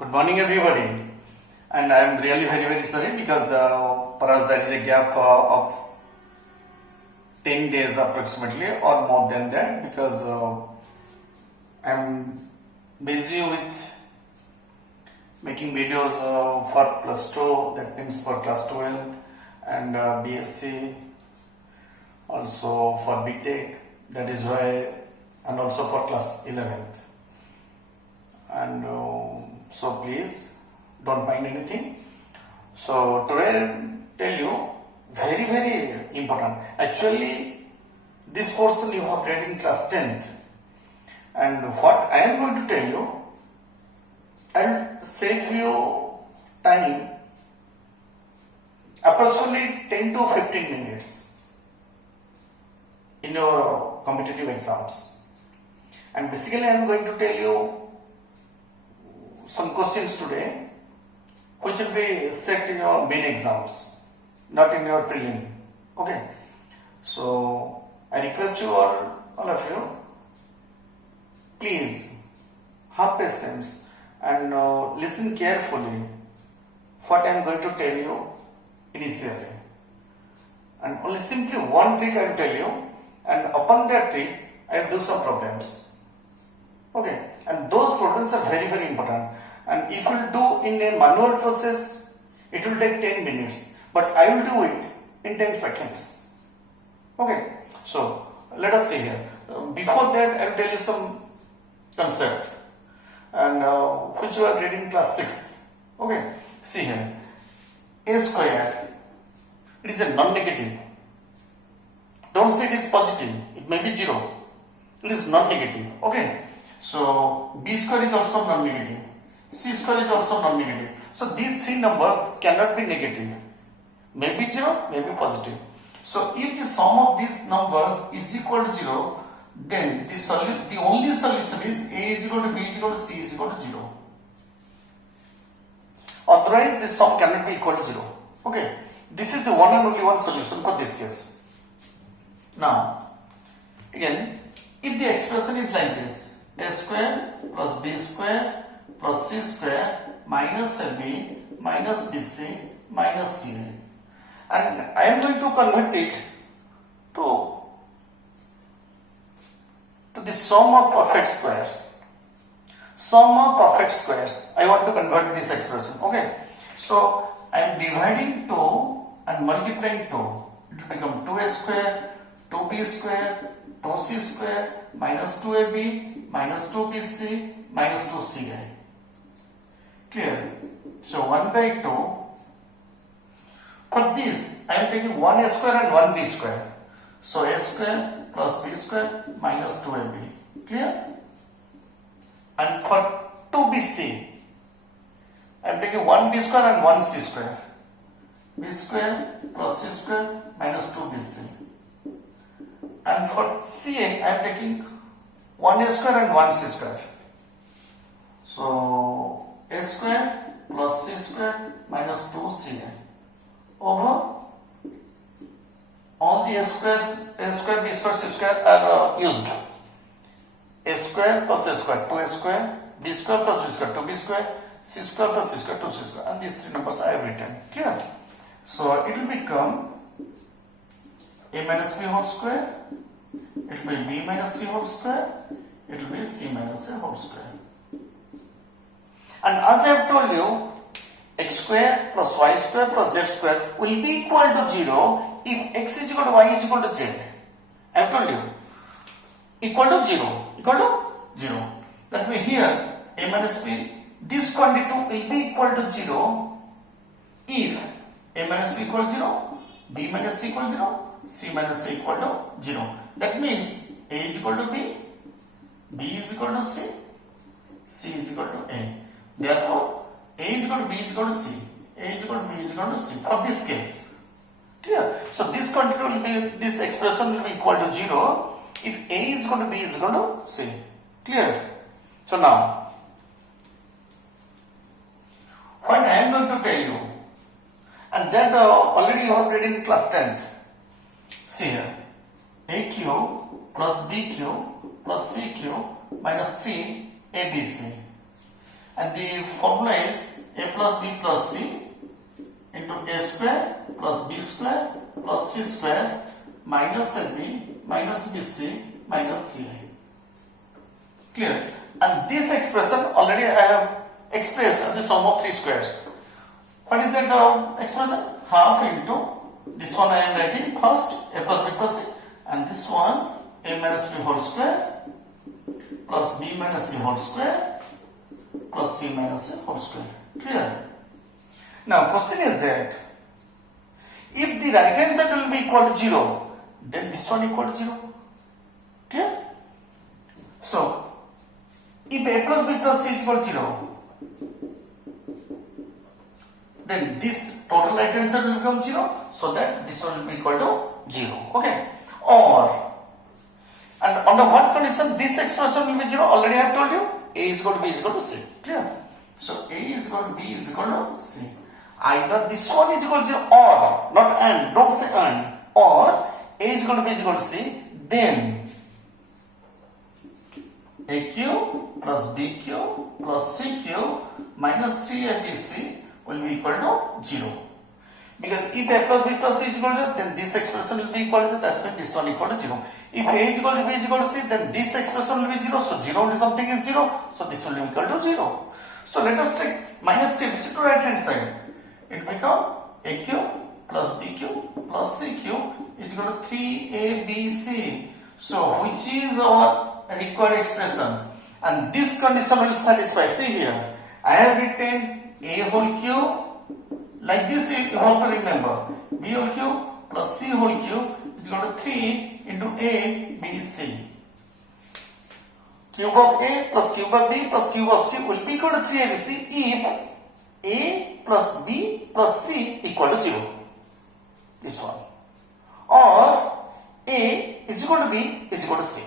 Good morning, everybody. And I am really very sorry because perhaps there is a gap of 10 days approximately or more than that because I am busy with making videos for plus 2, that means for class 12 and BSc, also for BTech, that is why, and also for class 11th. And so please don't mind anything. So today I will tell you very important. Actually, this portion you have read in class 10th, and what I am going to tell you, I will save you time approximately 10 to 15 minutes in your competitive exams. And basically I am going to tell you some questions today which will be set in your main exams, not in your prelim. Okay. So I request you all of you, please have patience and listen carefully what I am going to tell you initially. And only simply one trick I will tell you, and upon that trick I will do some problems. Okay, and those problems are very important. And if you do in a manual process, it will take 10 minutes, but I will do it in 10 seconds. Okay, so let us see here. Before that, I will tell you some concept, and which you are reading in class 6th. Okay, see here. A square, it is a non-negative. Don't say it is positive, it may be 0. It is non-negative. Okay, so B square is also non-negative. C square is also non-negative. So these three numbers cannot be negative. Maybe 0, maybe positive. So if the sum of these numbers is equal to 0, then the only solution is A is equal to B is equal to C is equal to 0. Otherwise the sum cannot be equal to 0. Okay. This is the one and only one solution for this case. Now, again, if the expression is like this, A square plus B square plus C square minus AB minus BC minus CA, and I am going to convert it to the sum of perfect squares. Sum of perfect squares. I want to convert this expression. Okay, so I am dividing 2 and multiplying 2. It will become 2A square, 2B square, 2C square minus 2AB minus 2BC minus 2CA. Clear? So 1 by 2. For this, I am taking 1A square and 1B square. So A square plus B square minus 2AB. Clear? And for 2BC, I am taking 1B square and 1C square. B square plus C square minus 2BC. And for CA, I am taking 1A square and 1C square. So A square plus C square minus 2CA over all the A square, B square, C square are used. A square plus A square, 2A square, B square plus B square, 2B square, C square plus C square, 2C square, and these three numbers I have written. Clear? So it will become A minus B whole square, it will be B minus C whole square, it will be C minus A whole square. And as I have told you, x square plus y square plus z square will be equal to 0 if x is equal to y is equal to z. I have told you. Equal to 0. Equal to 0. That means here, a minus b, this quantity will be equal to 0 if a minus b equal to 0, b minus c equal to 0, c minus a equal to 0. That means a is equal to b, b is equal to c, c is equal to a. Therefore, A is equal to B is equal to C, A is equal to B is equal to C for this case. Clear? So this quantity will be, this expression will be equal to 0 if A is equal to B is equal to C. Clear? So now, what I am going to tell you, and that already you have read in class 10th. See here, AQ plus BQ plus CQ minus 3 ABC. and the formula is a plus b plus c into a square plus b square plus c square minus ab minus bc minus ci. Clear? And this expression already I have expressed as the sum of three squares. What is that expression? Half into this one I am writing first a plus b plus c, and this one a minus b whole square plus b minus c whole square plus c minus c whole square. Clear? Now question is that if the right hand side will be equal to 0, then this one equal to 0. Clear? So if a plus b plus c is equal to 0, then this total right hand side will become 0, so that this one will be equal to 0. Okay? Or, and under what condition this expression will be 0? Already I have told you, a is equal to b is equal to c. Clear? So a is equal to b is equal to c. Either this one is equal to 0 or, not and, don't say and, or a is equal to b is equal to c, then aq plus bq plus cq minus 3abc will be equal to 0. Because if a plus b plus c is equal to 0, then this expression will be equal to 0, that's why this one equal to 0. If a is equal to b is equal to c, then this expression will be 0, so 0 into something is 0, so this will be equal to 0. So let us take minus 3abc to right hand side. It will become aq plus bq plus cq is equal to 3abc. So which is our required expression, and this condition will satisfy. See here, I have written a whole cube like this. You have to remember b whole cube plus c whole cube is equal to 3 into a b c. Cube of a plus cube of b plus cube of c will be equal to 3abc if a plus b plus c equal to 0. This one, or a is equal to b is equal to c.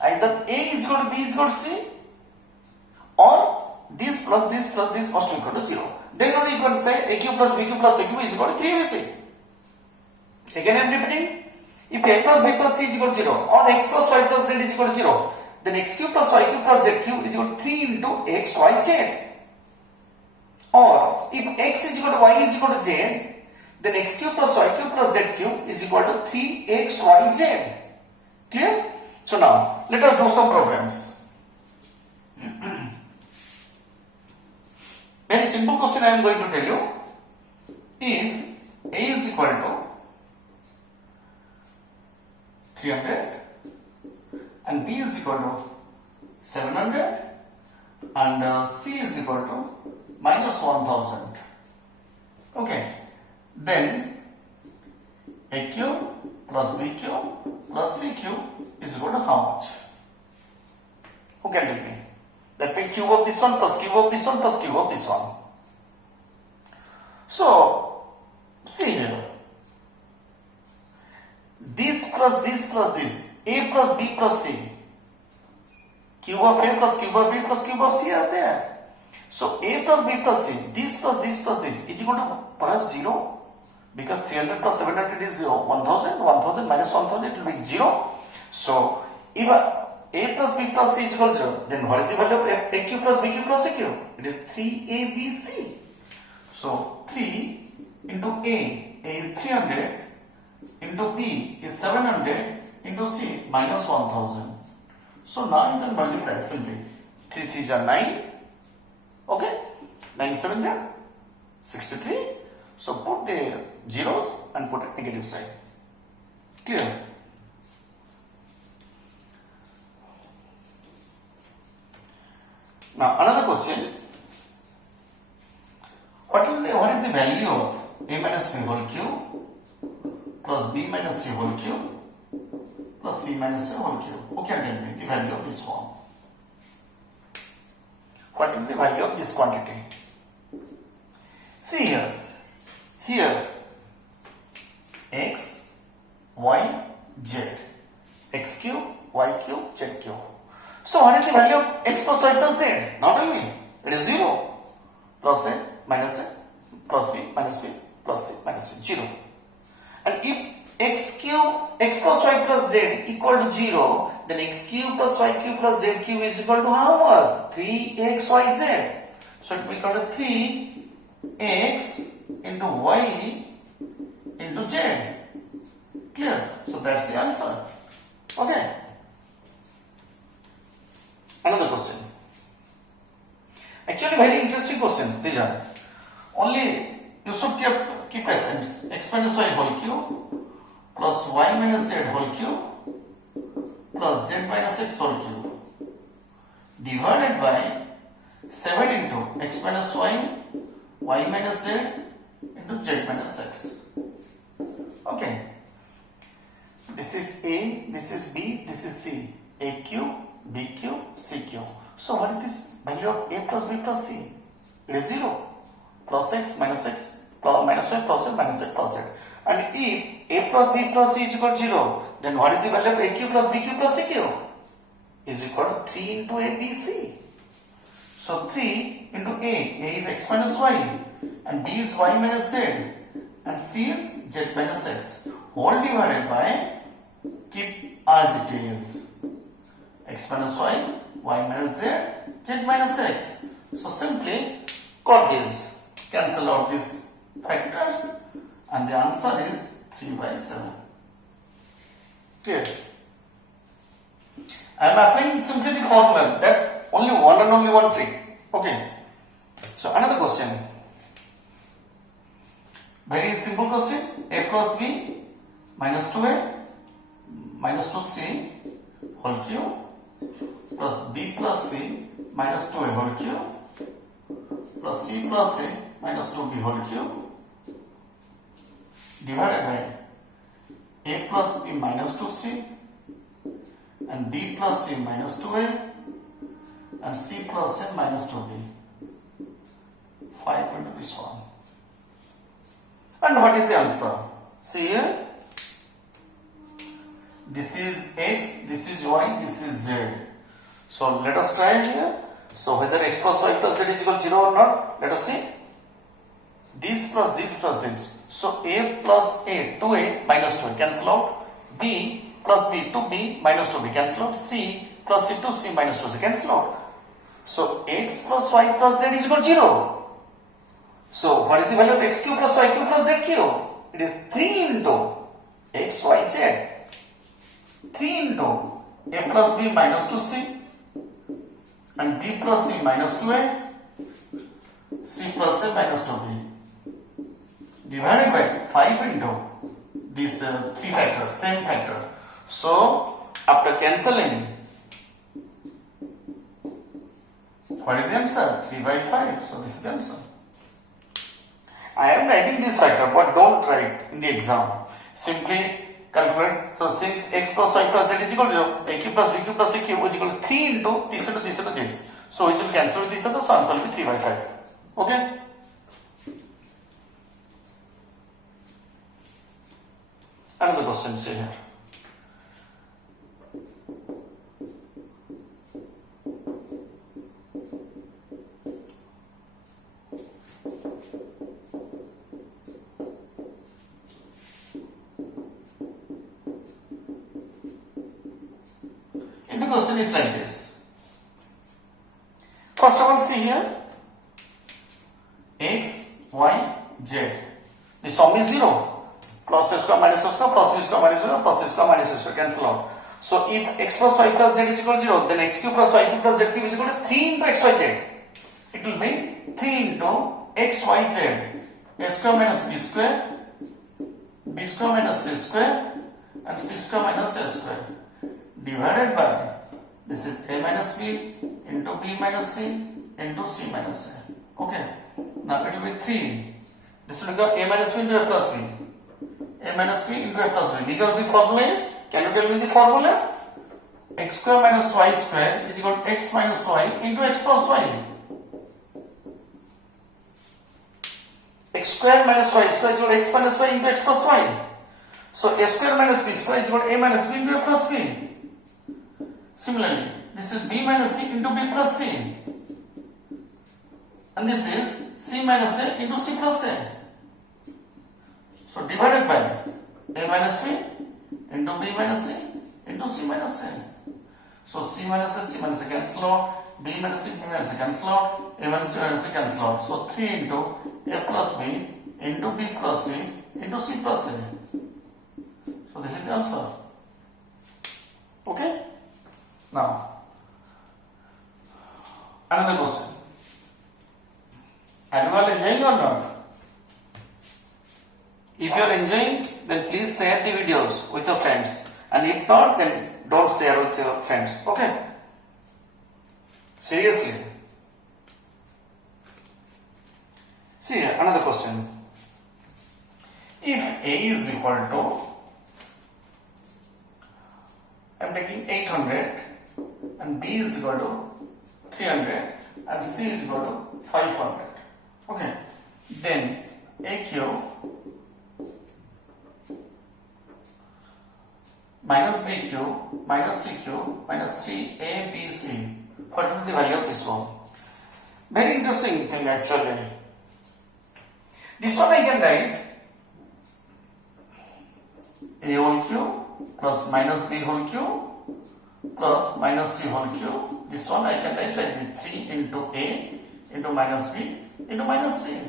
Either a is equal to b is equal to c, or this plus this plus this must be equal to 0. Then only you can say aq plus bq plus cq is equal to 3abc. Again I am repeating, if a plus b plus c is equal to 0 or x plus y plus z is equal to 0, then x cube plus y cube plus z cube is equal to 3 into x, y, z. Or if x is equal to y is equal to z, then x cube plus y cube plus z cube is equal to 3x, y, z. Clear? So now let us do some problems. Very simple question I am going to tell you. If a is equal to 300 and b is equal to 700 and c is equal to minus 1000. Okay, then a cube plus b cube plus c cube is equal to how much? Who can tell me? That means cube of this one plus cube of this one plus cube of this one. So, see here. This plus this plus this, a plus b plus c. Cube of a plus cube of b plus cube of c are there. So, a plus b plus c, this plus this plus this is equal to perhaps 0. Because 300 plus 700 is 1000, 1000 minus 1000 it will be 0. So, if a plus b plus c is equal to 0, then what is the value of a cube plus b cube plus c cube? It is 3abc. So, 3 into a is 300, into b is 700, into c minus 1000. So, now you can multiply simply. 3 3s are 9, okay, 9 7s are 63. So, put the zeros and put a negative sign. Clear? Now another question, what is the value of a minus b whole cube plus b minus c whole cube plus c minus a whole cube? Who can tell me the value of this form? What is the value of this quantity? See here x, y, z, x cube, y cube, z cube. So what is the value of x plus y plus z? Now tell me. It is 0. Plus a, minus a, plus b, minus b, plus c, minus c, 0. And if x cube, x plus y plus z equal to 0, then x cube plus y cube plus z cube is equal to how much? 3xyz. So it will be equal to 3x into y into z. Clear? So that's the answer. Okay. Another question. Actually very interesting questions these are. Only you should keep essence. X minus y whole cube plus y minus z whole cube plus z minus x whole cube divided by 7 into x minus y, y minus z into z minus x. Okay. This is A, this is B, this is C. A cube, B cube, C cube. So what is this value of A plus B plus C? It is 0. Plus x minus x plus minus y plus y minus x plus z. And if A plus B plus C is equal to 0, then what is the value of A cube plus B cube plus C cube? Is equal to 3 into A, B, C. So 3 into A is x minus y, and B is y minus z, and C is z minus x, all divided by, keep as it is, x minus y, y minus z, z minus x. So simply got this, cancel out these factors, and the answer is 3 by 7. Clear? I am applying simply the formula, that only one and only one trick. Okay. So another question. Very simple question. A plus B minus 2A minus 2C whole cube plus B plus C minus 2A whole cube plus C plus A minus 2B whole cube divided by A plus B minus 2C and B plus C minus 2A and C plus A minus 2B. 5 into this one. And what is the answer? See here. This is x, this is y, this is z. So let us try here. So whether x plus y plus z is equal to 0 or not, let us see. This plus this plus this. So a plus a, 2a minus 2 cancel out. B plus b, 2b minus 2b cancel out. C plus c, 2c minus 2c cancel out. So x plus y plus z is equal to 0. So what is the value of x cube plus y cube plus z cube? It is 3 into x, y, z. 3 into a plus b minus 2c and b plus c minus 2a, c plus a minus 2b divided by 5 into these 3 factors, same factor. So after cancelling, what is the answer? 3 by 5. So this is the answer. I am writing this factor, but don't write in the exam. Simply calculate. So since x plus y plus z is equal to 0, a cube plus b cube plus c cube is equal to 3 into this into this into this. So it will cancel with each other, so answer will be 3 by 5. Okay? Another question say here. And the question is like this. First of all, see here. X, y, z. The sum is 0. Plus a square minus a square plus b square minus a plus c square minus a square cancel out. So if x plus y plus z is equal to 0, then x cube plus y cube plus z cube is equal to 3 into x, y, z. It will be 3 into x, y, z. A square minus b square minus c square and c square minus a square divided by, this is a minus b into b minus c into c minus a. Okay. Now it will be 3. This will become a minus b into a plus b. A minus b into a plus b. Because the formula is, can you tell me the formula? X square minus y square is equal to x minus y into x plus y. X square minus y square is equal to x minus y into x plus y. So a square minus b square is equal to a minus b into a plus b. Similarly, this is b minus c into b plus c. And this is c minus a into c plus a. So divided by a minus b into b minus c into c minus a. So C minus A cancel out, B minus C cancel out, A minus C cancel out. So 3 into A plus B into B plus C into C plus A. So this is the answer. Okay? Now, another question. Are you all enjoying or not? If you are enjoying, then please share the videos with your friends. And if not, then don't share with your friends. Okay? Seriously. See here, another question. If A is equal to, I am taking 800 and B is equal to 300 and C is equal to 500. Okay. Then AQ minus BQ minus CQ minus 3ABC. What will be the value of this one? Very interesting thing actually. This one I can write A whole cube plus minus B whole cube plus minus C whole cube. This one I can write like this: 3 into A into minus B into minus C.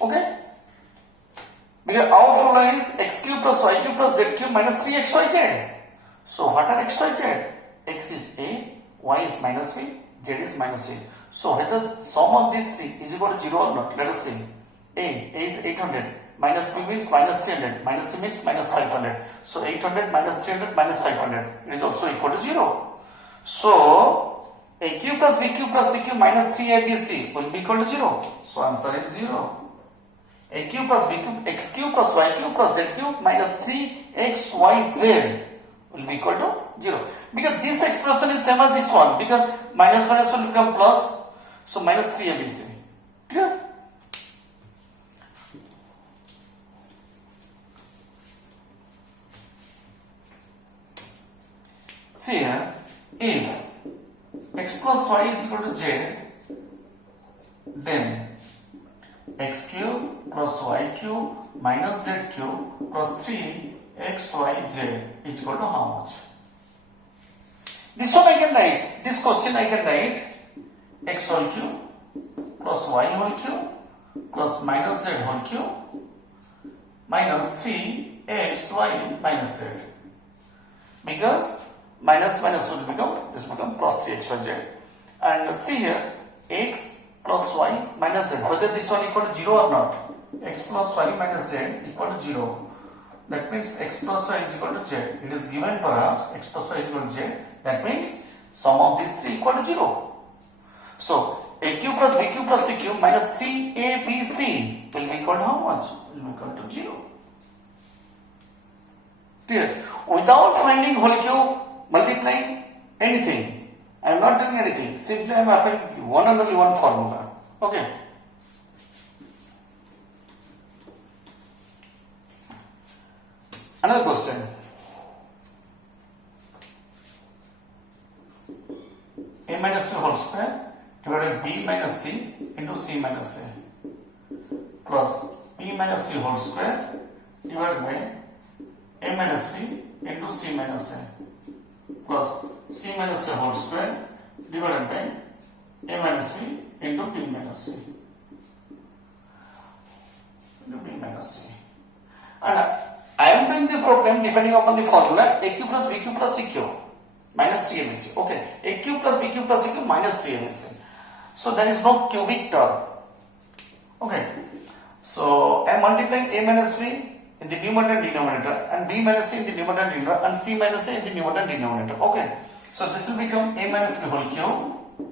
Okay? Because our formula is x cube plus y cube plus z cube minus 3xyz. So what are xyz? X is A, y is minus B, z is minus C. So whether sum of these three is equal to 0 or not, let us see. A is 800, minus B means minus 300, minus C means minus 500. So 800 minus 300 minus 500, it is also equal to 0. So A cube plus B cube plus C cube minus 3ABC will be equal to 0. So answer is 0. A cube plus B cube, x cube plus y cube plus z cube minus 3xyz will be equal to 0. Because this expression is same as this one, because minus minus will become plus, so minus 3ABC. Clear? See here, if x plus y is equal to z, then x cube plus y cube minus z cube plus 3xyz is equal to how much? This one I can write, this question I can write x whole cube plus y whole cube plus minus z whole cube minus 3xy minus z. Because minus minus will become plus 3xyz. And see here, x plus y minus z, whether this one equal to 0 or not. X plus y minus z equal to 0. That means x plus y is equal to z. It is given perhaps x plus y is equal to z. That means sum of these three equal to 0. So A cube plus B cube plus C cube minus 3ABC will be equal to how much? Will be equal to 0. Clear? Without finding whole cube, multiplying anything, I am not doing anything. Simply I am applying one and only one formula. Okay. Another question. A minus C whole square divided by B minus C into C minus A plus B minus C whole square divided by A minus B into C minus A plus C minus A whole square divided by A minus B into B minus C into B minus C. And I am doing the problem depending upon the formula A cube plus B cube plus C cube minus 3ABC. Okay, A cube plus B cube plus C cube minus 3ABC. So there is no cubic term. Okay, so I am multiplying A minus B in the numerator and denominator and B minus C in the numerator and denominator and C minus A in the numerator and denominator. Okay, so this will become A minus B whole cube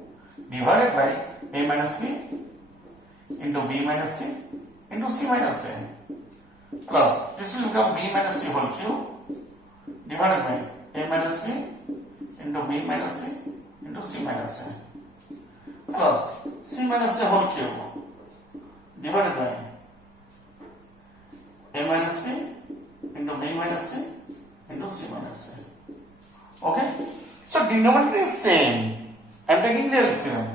divided by A minus B into B minus C into C minus A plus this will become B minus C whole cube divided by A minus B into B minus C into C minus A plus C minus A whole cube divided by A minus B into B minus C into C minus A. Okay? So denominator is same. I am taking the LCM.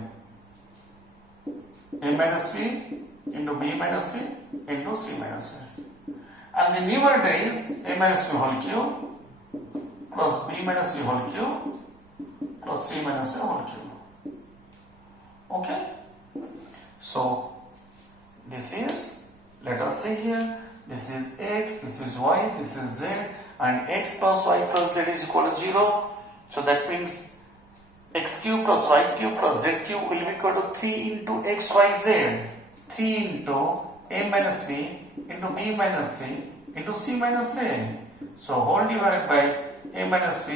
A minus B into B minus C into C minus A. And the numerator is A minus B whole cube plus b minus c whole cube plus c minus a whole cube. Okay. So this is, let us see here, this is x, this is y, this is z, and x plus y plus z is equal to 0. So that means x cube plus y cube plus z cube will be equal to 3 into x, y, z. 3 into a minus b into b minus c into c minus a. So whole divided by a minus b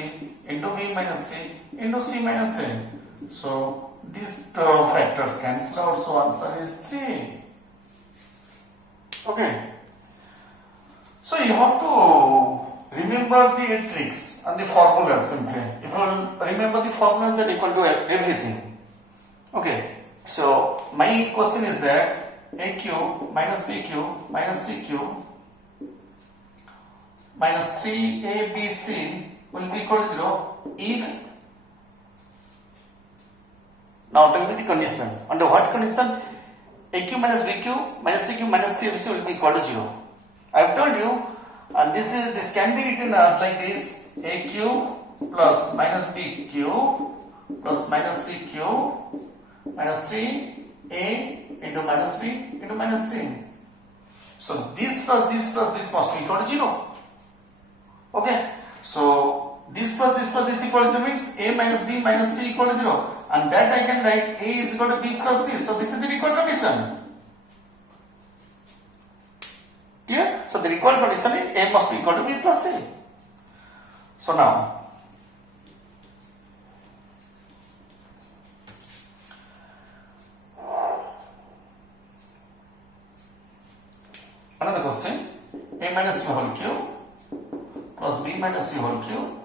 into b minus c into c minus a. So these two factors cancel out, so answer is 3. Okay. So you have to remember the tricks and the formula simply. If you remember the formula, then you can do everything. Okay. So my question is that a cube minus b cube minus c cube minus 3abc will be equal to 0 if, now tell me the condition. Under what condition? A cube minus b cube minus c cube minus 3abc will be equal to 0. I have told you, and this can be written as like this: a cube plus minus b cube plus minus c cube minus 3a into minus b into minus c. So this plus this plus this must be equal to 0. Okay. So this plus this plus this equal to means a minus b minus c equal to 0, and that I can write a is equal to b plus c. So this is the required condition. Clear? So the required condition is a must be equal to b plus c. So now another question: a minus c whole cube plus b minus c whole cube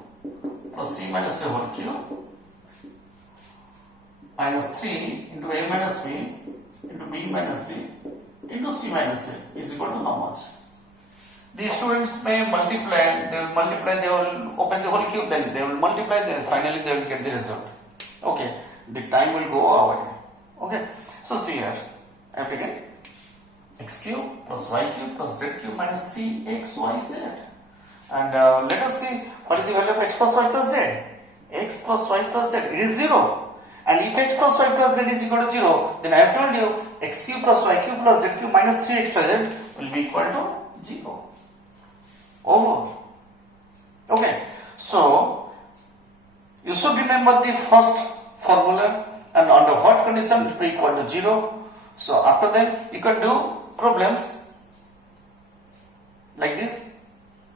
plus c minus a whole cube minus 3 into a minus b into b minus c into c minus a is equal to how much? The students may multiply, they will open the whole cube, then they will multiply, then finally they will get the result. Okay, the time will go away. Okay, so see here, I have taken x cube plus y cube plus z cube minus 3xyz. And let us see what is the value of x plus y plus z. X plus y plus z, it is 0. And if x plus y plus z is equal to 0, then I have told you x cube plus y cube plus z cube minus 3xyz will be equal to 0. Over. Okay. So you should remember the first formula and under what condition it will be equal to 0. So after that you can do problems like this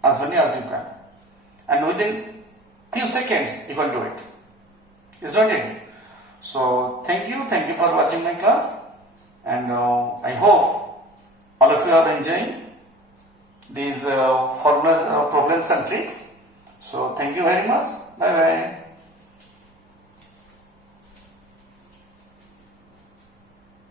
as many as you can, and within few seconds you can do it. Is not it? So thank you for watching my class, and I hope all of you are enjoying these formulas, problems and tricks. So thank you very much. Bye bye.